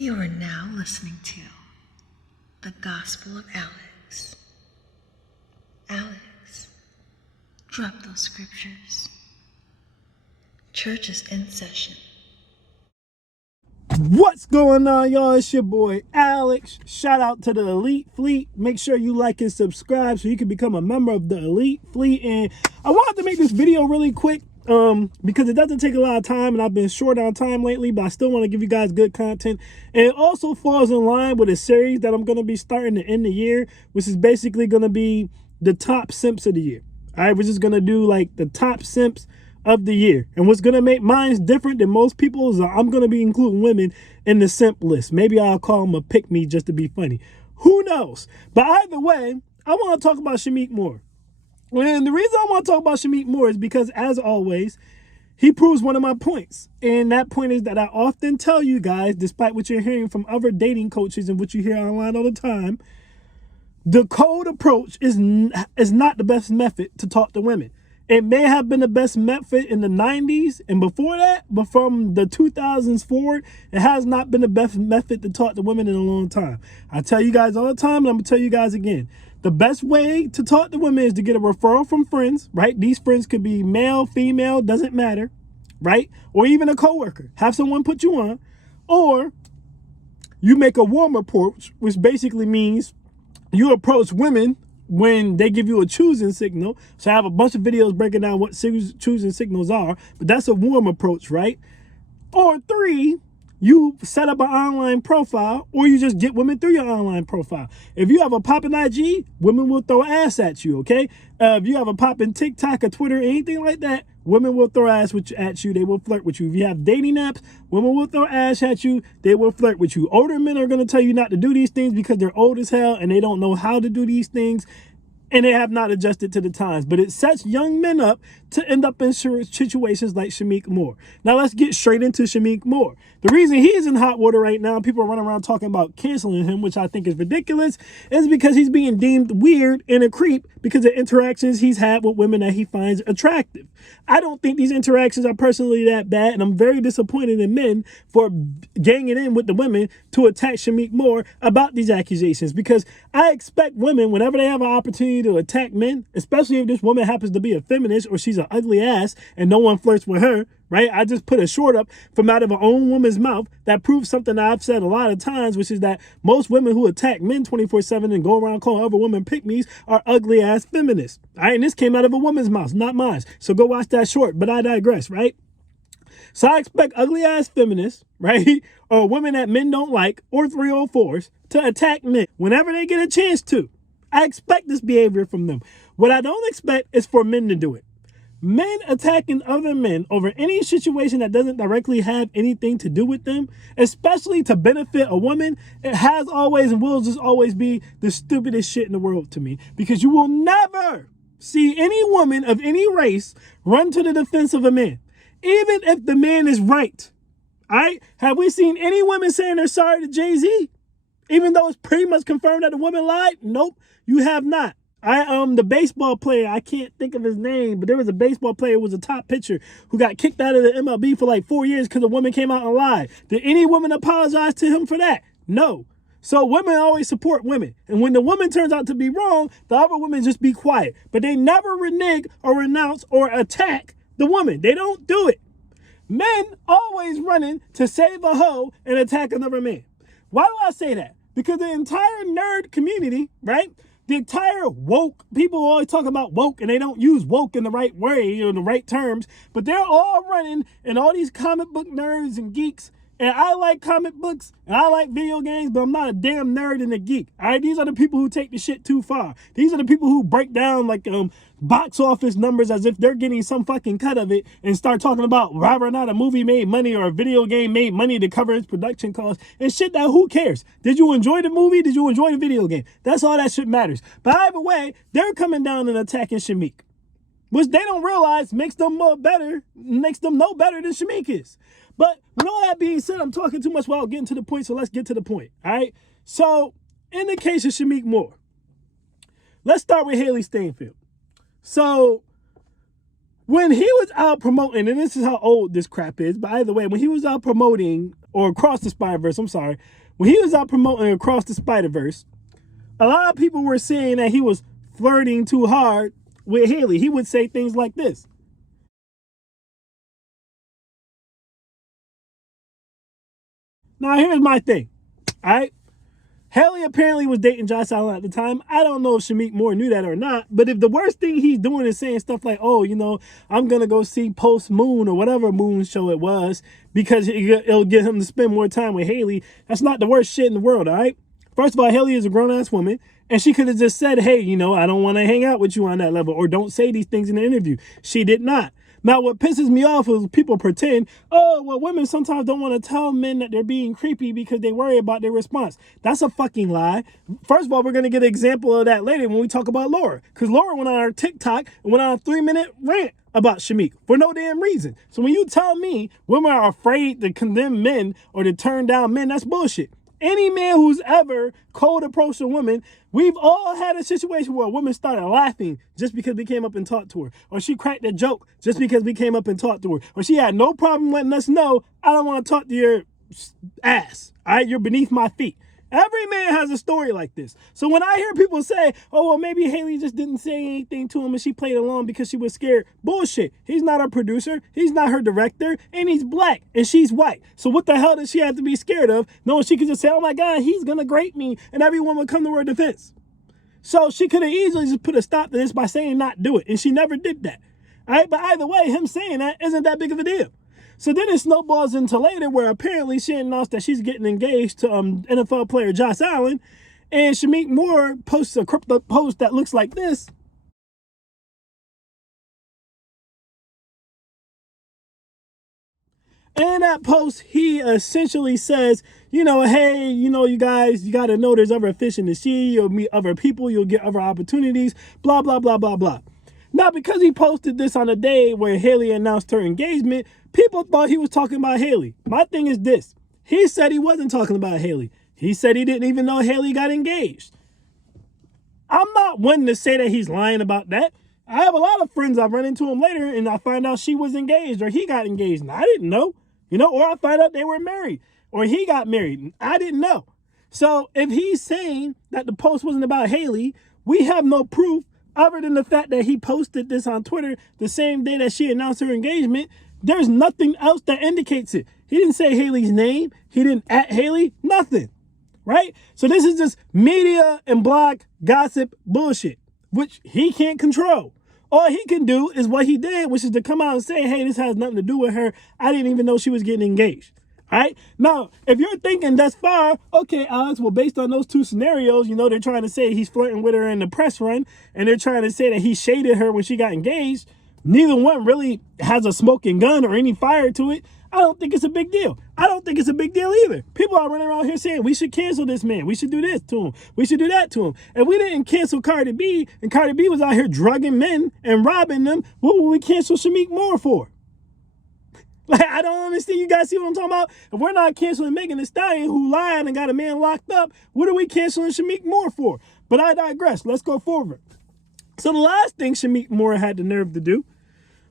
You are now listening to the Gospel of Alex. Alex, drop those scriptures. Church is in session. What's going on, y'all? It's your boy Alex. Shout out to the Elite Fleet. Make sure you like and subscribe so you can become a member of the Elite Fleet. And I wanted to make this video really quick because it doesn't take a lot of time, and I've been short on time lately, but I still want to give you guys good content. And it also falls in line with a series that I'm going to be starting to end the year, which is basically going to be the top simps of the year. All right, we're just going to do like the top simps of the year. And what's going to make mine different than most people's is I'm going to be including women in the simp list. Maybe I'll call them a pick me just to be funny. Who knows? But either way, I want to talk about Shameik Moore. And the reason I want to talk about Shameik Moore is because, as always, he proves one of my points. And that point is that I often tell you guys, despite what you're hearing from other dating coaches and what you hear online all the time, the cold approach is not the best method to talk to women. It may have been the best method in the 90s and before that, but from the 2000s forward, it has not been the best method to talk to women in a long time. I tell you guys all the time, and I'm going to tell you guys again. The best way to talk to women is to get a referral from friends, right? These friends could be male, female, doesn't matter, right? Or even a coworker. Have someone put you on. Or you make a warm approach, which basically means you approach women when they give you a choosing signal. So I have a bunch of videos breaking down what choosing signals are, but that's a warm approach, right? Or 3, you set up an online profile, or you just get women through your online profile. If you have a poppin' IG, women will throw ass at you, okay? If you have a poppin' TikTok or Twitter, anything like that, women will throw ass at you. They will flirt with you. If you have dating apps, women will throw ass at you. They will flirt with you. Older men are going to tell you not to do these things because they're old as hell and they don't know how to do these things, and they have not adjusted to the times. But it sets young men up to end up in situations like Shameik Moore. Now let's get straight into Shameik Moore. The reason he is in hot water right now, people are running around talking about canceling him, which I think is ridiculous, is because he's being deemed weird and a creep because of interactions he's had with women that he finds attractive. I don't think these interactions are personally that bad, and I'm very disappointed in men for ganging in with the women to attack Shameik Moore about these accusations, because I expect women, whenever they have an opportunity to attack men, especially if this woman happens to be a feminist or she's an ugly ass and no one flirts with her, right? I just put a short up from out of her own woman's mouth that proves something that I've said a lot of times, which is that most women who attack men 24/7 and go around calling other women pick-me's are ugly ass feminists. All right, and this came out of a woman's mouth, not mine. So go watch that short, but I digress, right? So I expect ugly ass feminists, right, or women that men don't like, or 304s, to attack men whenever they get a chance to. I expect this behavior from them. What I don't expect is for men to do it. Men attacking other men over any situation that doesn't directly have anything to do with them, especially to benefit a woman, it has always and will just always be the stupidest shit in the world to me, because you will never see any woman of any race run to the defense of a man, even if the man is right. All right? Have we seen any women saying they're sorry to Jay-Z, even though it's pretty much confirmed that the woman lied? Nope, you have not. The baseball player, I can't think of his name, but there was a baseball player who was a top pitcher who got kicked out of the MLB for like 4 years because a woman came out and lied. Did any woman apologize to him for that? No. So women always support women. And when the woman turns out to be wrong, the other women just be quiet. But they never renege or renounce or attack the woman. They don't do it. Men always running to save a hoe and attack another man. Why do I say that? Because the entire nerd community, right? The entire woke, people always talk about woke and they don't use woke in the right way or the right terms, but they're all running, and all these comic book nerds and geeks. And I like comic books and I like video games, but I'm not a damn nerd and a geek. All right, these are the people who take the shit too far. These are the people who break down like box office numbers as if they're getting some fucking cut of it, and start talking about whether or not a movie made money or a video game made money to cover its production costs and shit that who cares? Did you enjoy the movie? Did you enjoy the video game? That's all that shit matters. But either way, they're coming down and attacking Shameik, which they don't realize makes them no better than Shameik is. But with all that being said, I'm talking too much without getting to the point, so let's get to the point, all right? So, in the case of Shameik Moore, let's start with Hailee Steinfeld. So, when he was out promoting, and this is how old this crap is, but either way, when he was out promoting or Across the Spider-Verse, I'm sorry. When he was out promoting Across the Spider-Verse, a lot of people were saying that he was flirting too hard with Hailee. He would say things like this. Now, here's my thing, all right? Hailee apparently was dating Josh Allen at the time. I don't know if Shameik Moore knew that or not, but if the worst thing he's doing is saying stuff like, oh, you know, I'm going to go see Post Moon or whatever Moon show it was because it'll get him to spend more time with Hailee, that's not the worst shit in the world, all right? First of all, Hailee is a grown-ass woman, and she could have just said, hey, you know, I don't want to hang out with you on that level, or don't say these things in the interview. She did not. Now, what pisses me off is people pretend, oh, well, women sometimes don't want to tell men that they're being creepy because they worry about their response. That's a fucking lie. First of all, we're going to get an example of that later when we talk about Laura, because Laura went on her TikTok and went on a 3-minute rant about Shameik for no damn reason. So when you tell me women are afraid to condemn men or to turn down men, that's bullshit. Any man who's ever cold approached a woman, we've all had a situation where a woman started laughing just because we came up and talked to her. Or she cracked a joke just because we came up and talked to her. Or she had no problem letting us know, I don't want to talk to your ass. All right, you're beneath my feet. Every man has a story like this. So when I hear people say, oh, well, maybe Hailee just didn't say anything to him and she played along because she was scared. Bullshit. He's not her producer. He's not her director. And he's black and she's white. So what the hell does she have to be scared of? Knowing she could just say, oh my God, he's going to grate me. And everyone would come to her defense. So she could have easily just put a stop to this by saying not do it. And she never did that. All right. But either way, him saying that isn't that big of a deal. So then it snowballs into later where apparently she announced that she's getting engaged to NFL player Josh Allen. And Shameik Moore posts a crypto post that looks like this. In that post, he essentially says, you know, hey, you know, you guys, you got to know there's other fish in the sea. You'll meet other people. You'll get other opportunities, blah, blah, blah, blah, blah. Now, because he posted this on a day where Hailee announced her engagement, people thought he was talking about Hailee. My thing is this. He said he wasn't talking about Hailee. He said he didn't even know Hailee got engaged. I'm not one to say that he's lying about that. I have a lot of friends I've run into him later and I find out she was engaged or he got engaged and I didn't know, you know, or I find out they were married or he got married and I didn't know. So if he's saying that the post wasn't about Hailee, we have no proof other than the fact that he posted this on Twitter the same day that she announced her engagement. There's nothing else that indicates it. He didn't say Hailey's name. He didn't at Hailee, nothing, right? So this is just media and blog gossip bullshit, which he can't control. All he can do is what he did, which is to come out and say, hey, this has nothing to do with her. I didn't even know she was getting engaged. All right. Now, if you're thinking thus far, okay, Alex, well, based on those two scenarios, you know, they're trying to say he's flirting with her in the press run and they're trying to say that he shaded her when she got engaged. Neither one really has a smoking gun or any fire to it. I don't think it's a big deal. I don't think it's a big deal either. People are running around here saying we should cancel this man. We should do this to him. We should do that to him. If we didn't cancel Cardi B and Cardi B was out here drugging men and robbing them, what would we cancel Shameik Moore for? Like, I don't understand. You guys see what I'm talking about? If we're not canceling Megan Thee Stallion, who lied and got a man locked up, what are we canceling Shameik Moore for? But I digress. Let's go forward. So the last thing Shameik Moore had the nerve to do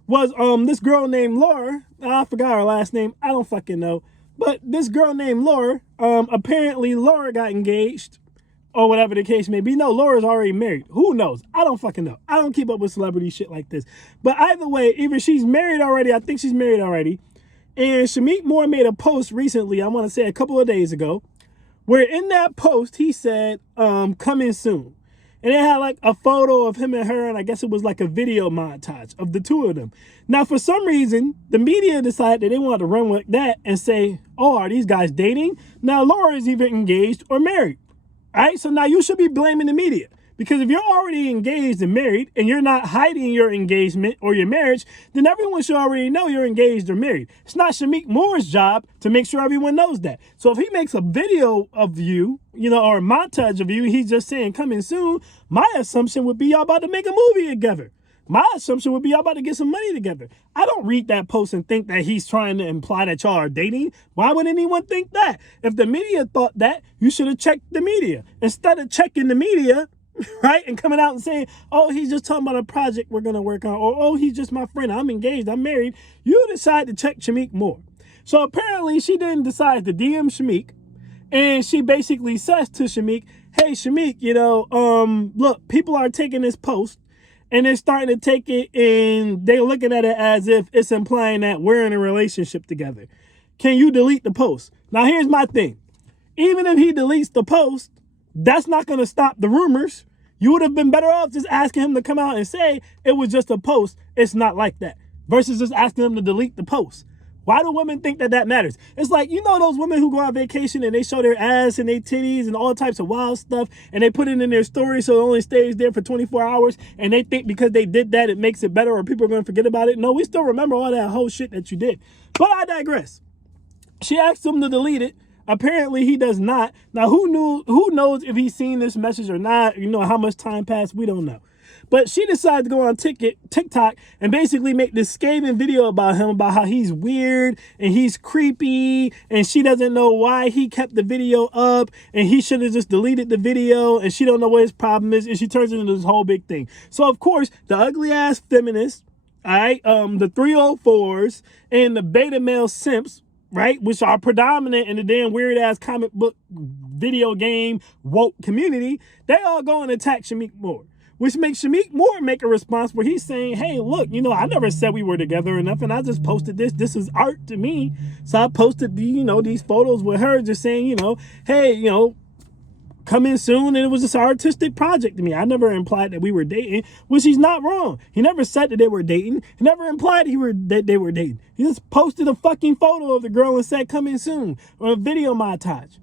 was this girl named Laura. I forgot her last name. I don't fucking know. But this girl named Laura, apparently Laura got engaged or whatever the case may be. No, Laura's already married. Who knows? I don't fucking know. I don't keep up with celebrity shit like this. But either way, either she's married already. I think she's married already. And Shameik Moore made a post recently, I want to say a couple of days ago, where in that post he said, coming soon. And it had like a photo of him and her, and I guess it was like a video montage of the two of them. Now, for some reason, the media decided that they wanted to run with that and say, oh, are these guys dating? Now, Laura is either engaged or married. All right, so now you should be blaming the media. Because if you're already engaged and married and you're not hiding your engagement or your marriage, then everyone should already know you're engaged or married. It's not Shameik Moore's job to make sure everyone knows that. So if he makes a video of you, you know, or a montage of you, he's just saying coming soon, my assumption would be y'all about to make a movie together. My assumption would be y'all about to get some money together. I don't read that post and think that he's trying to imply that y'all are dating. Why would anyone think that? If the media thought that, you should have checked the media. Instead of checking the media, right, and coming out and saying, oh, he's just talking about a project we're going to work on, or oh, he's just my friend, I'm engaged, I'm married, you decide to check Shameik Moore. So apparently she then decides to DM Shameik, and she basically says to Shameik, hey Shameik, look, people are taking this post and they're starting to take it and they're looking at it as if it's implying that we're in a relationship together. Can you delete the post? Now here's my thing. Even if he deletes the post, that's not going to stop the rumors. You would have been better off just asking him to come out and say it was just a post. It's not like that. Versus just asking him to delete the post. Why do women think that matters? It's like, those women who go on vacation and they show their ass and their titties and all types of wild stuff and they put it in their story so it only stays there for 24 hours and they think because they did that it makes it better or people are going to forget about it. No, we still remember all that whole shit that you did. But I digress. She asked him to delete it. Apparently he does not. Now who knows if he's seen this message or not? How much time passed? We don't know. But she decided to go on TikTok and basically make this scathing video about him, about how he's weird and he's creepy and she doesn't know why he kept the video up and he should have just deleted the video and she don't know what his problem is, and she turns into this whole big thing. So of course the ugly ass feminists, all right, the 304s and the beta male simps, right, which are predominant in the damn weird ass comic book video game woke community, they all go and attack Shameik Moore. Which makes Shamik Moore make a response where he's saying, hey, look, I never said we were together enough, and I just posted this. This is art to me. So I posted, these photos with her just saying, hey, come in soon, and it was just an artistic project to me. I never implied that we were dating, which he's not wrong. He never said that they were dating. He never implied that they were dating. He just posted a fucking photo of the girl and said, come in soon, or a video montage,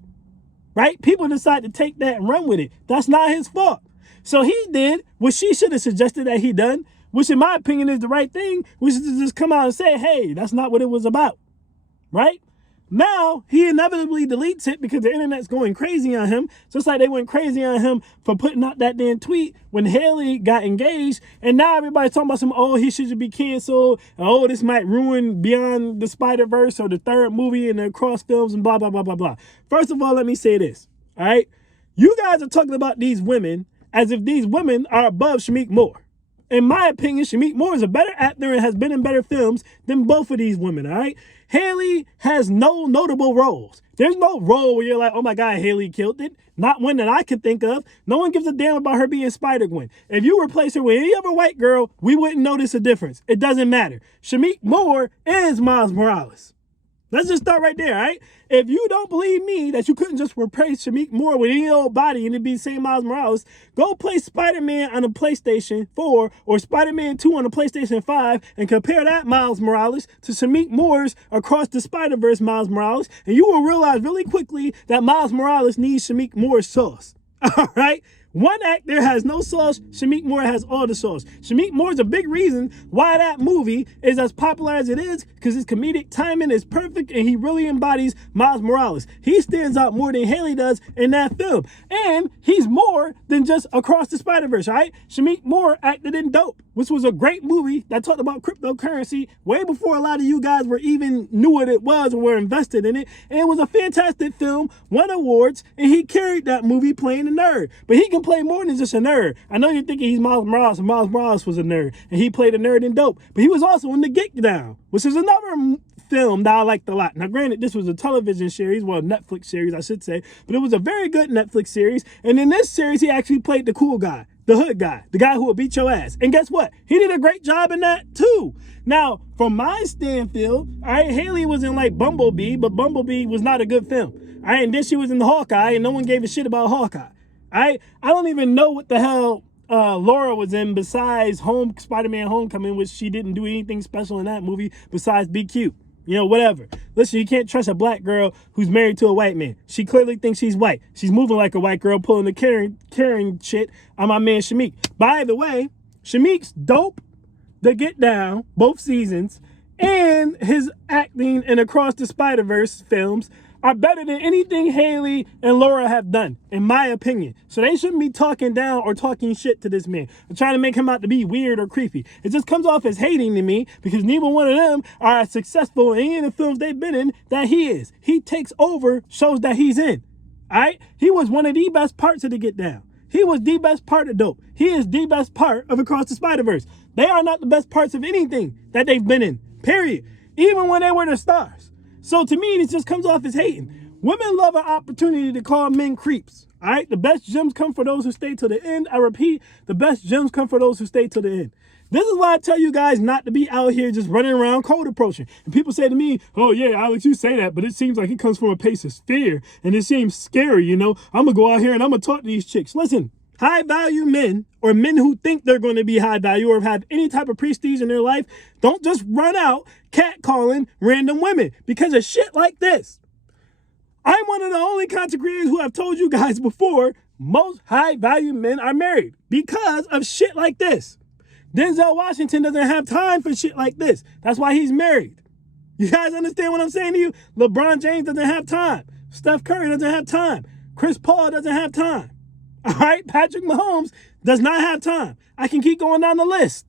right? People decide to take that and run with it. That's not his fault. So he did what she should have suggested that he done, which in my opinion is the right thing, which is to just come out and say, hey, that's not what it was about, right? Now, he inevitably deletes it because the internet's going crazy on him, just like they went crazy on him for putting out that damn tweet when Hailee got engaged, and now everybody's talking about he should be canceled, and this might ruin Beyond the Spider-Verse or the third movie and the cross films and blah, blah, blah, blah, blah. First of all, let me say this, all right? You guys are talking about these women as if these women are above Shameik Moore. In my opinion, Shameik Moore is a better actor and has been in better films than both of these women, all right? Hailee has no notable roles. There's no role where you're like, oh my God, Hailee killed it. Not one that I can think of. No one gives a damn about her being Spider-Gwen. If you replace her with any other white girl, we wouldn't notice a difference. It doesn't matter. Shameik Moore is Miles Morales. Let's just start right there, all right? If you don't believe me that you couldn't just replace Shameik Moore with any old body and it'd be the same Miles Morales, go play Spider-Man on a PlayStation 4 or Spider-Man 2 on a PlayStation 5 and compare that Miles Morales to Shameik Moore's Across the Spider-Verse Miles Morales, and you will realize really quickly that Miles Morales needs Shameik Moore's sauce, all right? One actor has no sauce. Shameik Moore has all the sauce. Shameik Moore is a big reason why that movie is as popular as it is, because his comedic timing is perfect and he really embodies Miles Morales. He stands out more than Hailee does in that film. And he's more than just Across the Spider-Verse, all right? Shameik Moore acted in Dope, which was a great movie that talked about cryptocurrency way before a lot of you guys were even knew what it was or were invested in it. And it was a fantastic film, won awards, and he carried that movie playing a nerd. But he can play more than just a nerd. I know you're thinking he's Miles Morales, and Miles Morales was a nerd, and he played a nerd in Dope. But he was also in The Get Down, which is another film that I liked a lot. Now, granted, this was a television series, well, Netflix series, I should say, but it was a very good Netflix series. And in this series, he actually played the cool guy, the hood guy, the guy who will beat your ass. And guess what? He did a great job in that too. Now, from my standfield, all right, Hailee was in like Bumblebee, but Bumblebee was not a good film. All right, and then she was in the Hawkeye, and no one gave a shit about Hawkeye. I don't even know what the hell Laura was in besides Spider-Man Homecoming, which she didn't do anything special in that movie besides be cute. Whatever. Listen, you can't trust a black girl who's married to a white man. She clearly thinks she's white. She's moving like a white girl, pulling the Karen shit on my man Shameik. By the way, Shameik's Dope, The Get Down, both seasons, and his acting in Across the Spider-Verse films are better than anything Hailee and Laura have done, in my opinion. So they shouldn't be talking down or talking shit to this man or trying to make him out to be weird or creepy. It just comes off as hating to me because neither one of them are as successful in any of the films they've been in that he is. He takes over shows that he's in, all right? He was one of the best parts of The Get Down. He was the best part of Dope. He is the best part of Across the Spider-Verse. They are not the best parts of anything that they've been in, period. Even when they were the stars. So to me, it just comes off as hating. Women love an opportunity to call men creeps. All right, the best gems come for those who stay to the end. I repeat, the best gems come for those who stay to the end. This is why I tell you guys not to be out here just running around cold approaching. And people say to me, oh yeah, Alex, you say that, but it seems like it comes from a place of fear. And it seems scary, you know. I'm going to go out here and I'm going to talk to these chicks. Listen, high value men or men who think they're going to be high value or have any type of prestige in their life, don't just run out catcalling random women because of shit like this. I'm one of the only content creators who have told you guys before, most high value men are married because of shit like this. Denzel Washington doesn't have time for shit like this. That's why he's married. You guys understand what I'm saying to you? LeBron James doesn't have time. Steph Curry doesn't have time. Chris Paul doesn't have time. All right? Patrick Mahomes does not have time. I can keep going down the list.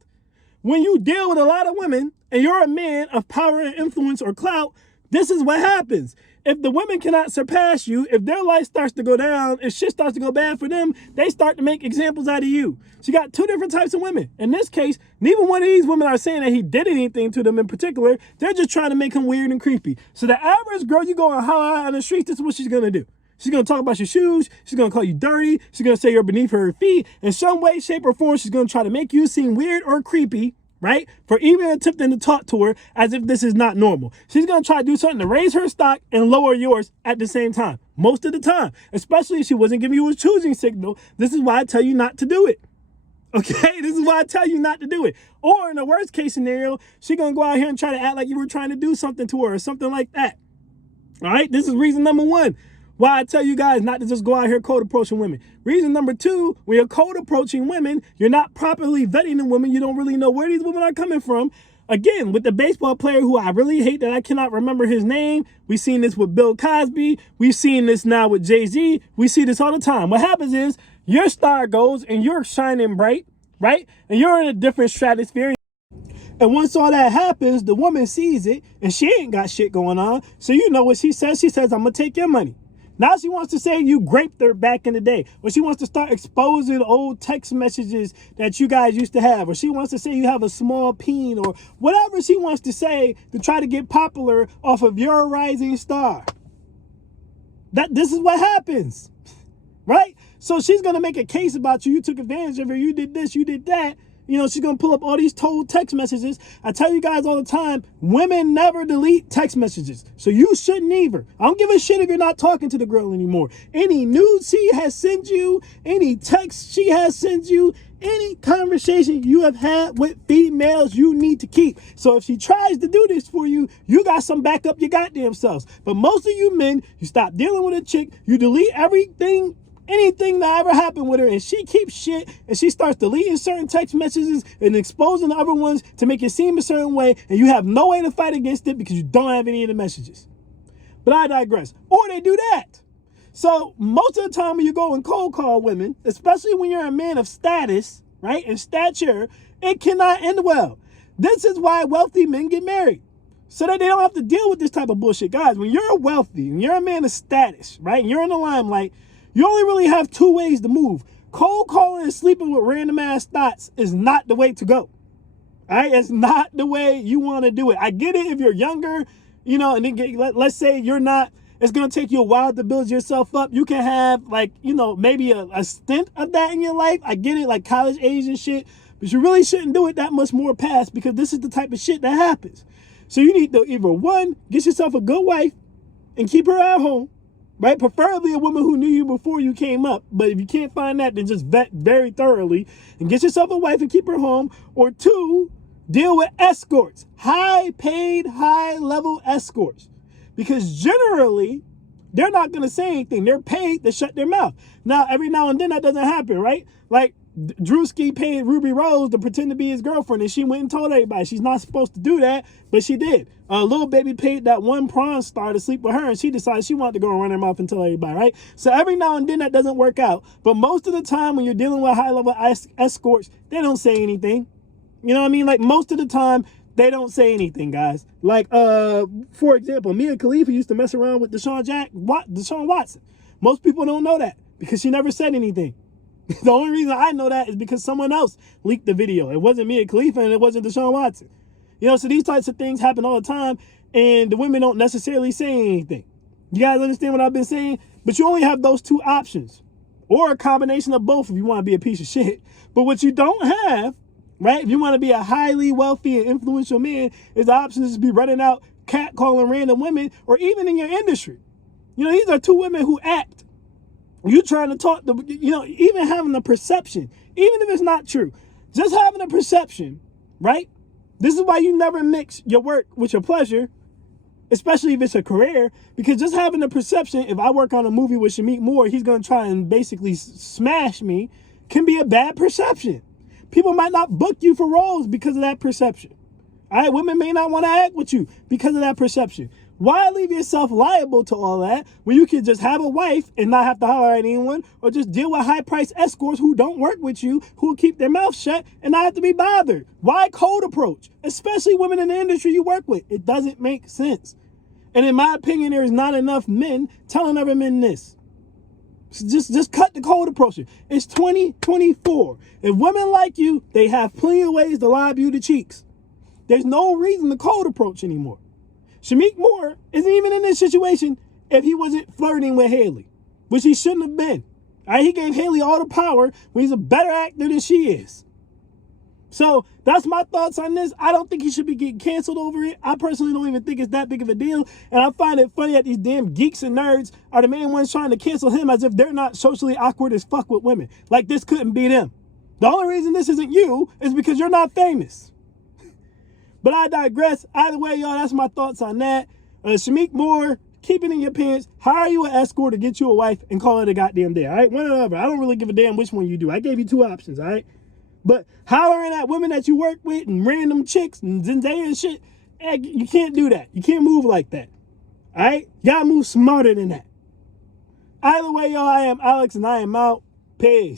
When you deal with a lot of women and you're a man of power and influence or clout, this is what happens. If the women cannot surpass you, if their life starts to go down, if shit starts to go bad for them, they start to make examples out of you. So you got two different types of women. In this case, neither one of these women are saying that he did anything to them in particular. They're just trying to make him weird and creepy. So the average girl you go and holler out on the streets, this is what she's going to do. She's going to talk about your shoes. She's going to call you dirty. She's going to say you're beneath her feet. In some way, shape, or form, she's going to try to make you seem weird or creepy, right? For even attempting to talk to her as if this is not normal. She's going to try to do something to raise her stock and lower yours at the same time. Most of the time. Especially if she wasn't giving you a choosing signal. This is why I tell you not to do it. Okay? This is why I tell you not to do it. Or in the worst case scenario, she's going to go out here and try to act like you were trying to do something to her or something like that. All right? This is reason number one why I tell you guys not to just go out here cold approaching women. Reason number two, when you're cold approaching women, you're not properly vetting the women. You don't really know where these women are coming from. Again, with the baseball player who I really hate that I cannot remember his name. We've seen this with Bill Cosby. We've seen this now with Jay-Z. We see this all the time. What happens is your star goes and you're shining bright, right? And you're in a different stratosphere. And once all that happens, the woman sees it and she ain't got shit going on. So you know what she says? She says, I'm going to take your money. Now she wants to say you raped her back in the day. Or she wants to start exposing old text messages that you guys used to have. Or she wants to say you have a small peen. Or whatever she wants to say to try to get popular off of your rising star. This is what happens. Right? So she's going to make a case about you. You took advantage of her. You did this. You did that. You know, she's going to pull up all these told text messages. I tell you guys all the time, women never delete text messages. So you shouldn't either. I don't give a shit if you're not talking to the girl anymore. Any nudes she has sent you, any text she has sent you, any conversation you have had with females, you need to keep. So if she tries to do this for you, you got some back up your goddamn selves. But most of you men, you stop dealing with a chick, you delete everything, anything that ever happened with her, and she keeps shit, and she starts deleting certain text messages and exposing the other ones to make it seem a certain way, and you have no way to fight against it because you don't have any of the messages. But I digress. Or they do that. So most of the time when you go and cold call women, especially when you're a man of status, right, and stature, it cannot end well. This is why wealthy men get married. So that they don't have to deal with this type of bullshit. Guys, when you're wealthy and you're a man of status, right, and you're in the limelight, you only really have two ways to move. Cold calling and sleeping with random ass thoughts is not the way to go. All right? It's not the way you want to do it. I get it if you're younger, you know, and then let's say you're not, it's going to take you a while to build yourself up. You can have like, you know, maybe a stint of that in your life. I get it, like college age and shit, but you really shouldn't do it that much more past because this is the type of shit that happens. So you need to either one, get yourself a good wife and keep her at home. Right? Preferably a woman who knew you before you came up. But if you can't find that, then just vet very thoroughly and get yourself a wife and keep her home. Or two, deal with escorts. High paid, high level escorts. Because generally, they're not going to say anything. They're paid to shut their mouth. Now, every now and then that doesn't happen, right? Like Drewski paid Ruby Rose to pretend to be his girlfriend and she went and told everybody. She's not supposed to do that, but she did. Little Baby paid that one prawn star to sleep with her and she decided she wanted to go and run her mouth and tell everybody, right? So every now and then that doesn't work out. But most of the time when you're dealing with high-level escorts, they don't say anything. You know what I mean? Like most of the time, they don't say anything, guys. Like, for example, Mia Khalifa used to mess around with Deshaun Watson. Most people don't know that because she never said anything. The only reason I know that is because someone else leaked the video. It wasn't Mia Khalifa and it wasn't Deshaun Watson. You know, so these types of things happen all the time. and the women don't necessarily say anything. You guys understand what I've been saying? But you only have those two options, or a combination of both if you want to be a piece of shit. But what you don't have, right, if you want to be a highly wealthy and influential man, is the option to be running out catcalling random women, or even in your industry. You know, these are two women who act. You trying to talk to, you know, even having the perception, even if it's not true, just having a perception, right? This is why you never mix your work with your pleasure, especially if it's a career, because just having the perception, if I work on a movie with Shameik Moore, he's going to try and basically smash me, can be a bad perception. People might not book you for roles because of that perception. All right, women may not want to act with you because of that perception. Why leave yourself liable to all that when you can just have a wife and not have to holler at anyone, or just deal with high-priced escorts who don't work with you, who will keep their mouth shut and not have to be bothered? Why cold approach? Especially women in the industry you work with. It doesn't make sense. And in my opinion, there is not enough men telling other men this. Just cut the cold approach. It's 2024. If women like you, they have plenty of ways to lie you the cheeks. There's no reason to cold approach anymore. Shameik Moore isn't even in this situation if he wasn't flirting with Hailee, which he shouldn't have been. All right, he gave Hailee all the power when he's a better actor than she is. So that's my thoughts on this. I don't think he should be getting canceled over it. I personally don't even think it's that big of a deal. And I find it funny that these damn geeks and nerds are the main ones trying to cancel him as if they're not socially awkward as fuck with women. Like this couldn't be them. The only reason this isn't you is because you're not famous. But I digress. Either way, y'all, that's my thoughts on that. Shameik Moore, keep it in your pants. Hire you an escort to get you a wife and call it a goddamn day, all right? One or the other. I don't really give a damn which one you do. I gave you two options, all right? But hollering at women that you work with and random chicks and Zendaya and shit, you can't do that. You can't move like that, all right? You gotta move smarter than that. Either way, y'all, I am Alex and I am out. Peace.